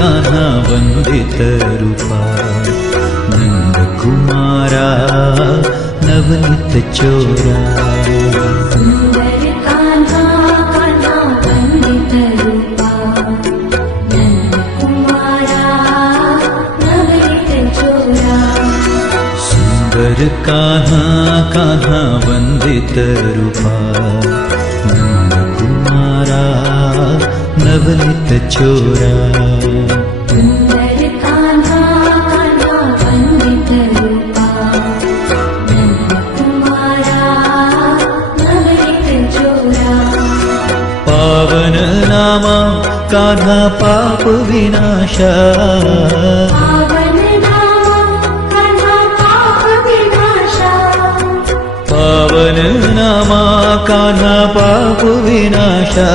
कान्हा वंदित रूपा नंद कुमारा नवनीत चोरा सुंदर कान्हा कान्हा वंदित रूपा नंद कुमारा नवनीत चोरा सुंदर कान्हा कान्हा वंदित रूपा नंद कुमारा नवनीत चोरा सुंदर कान्हा कान्हा वंदित रूपा नंद कुमारा नवनीत चोरा पावन नामा कान्हा पाप विनाशा पावन नामा कान्हा पाप विनाशा पावन नामा कान्हा पाप विनाशा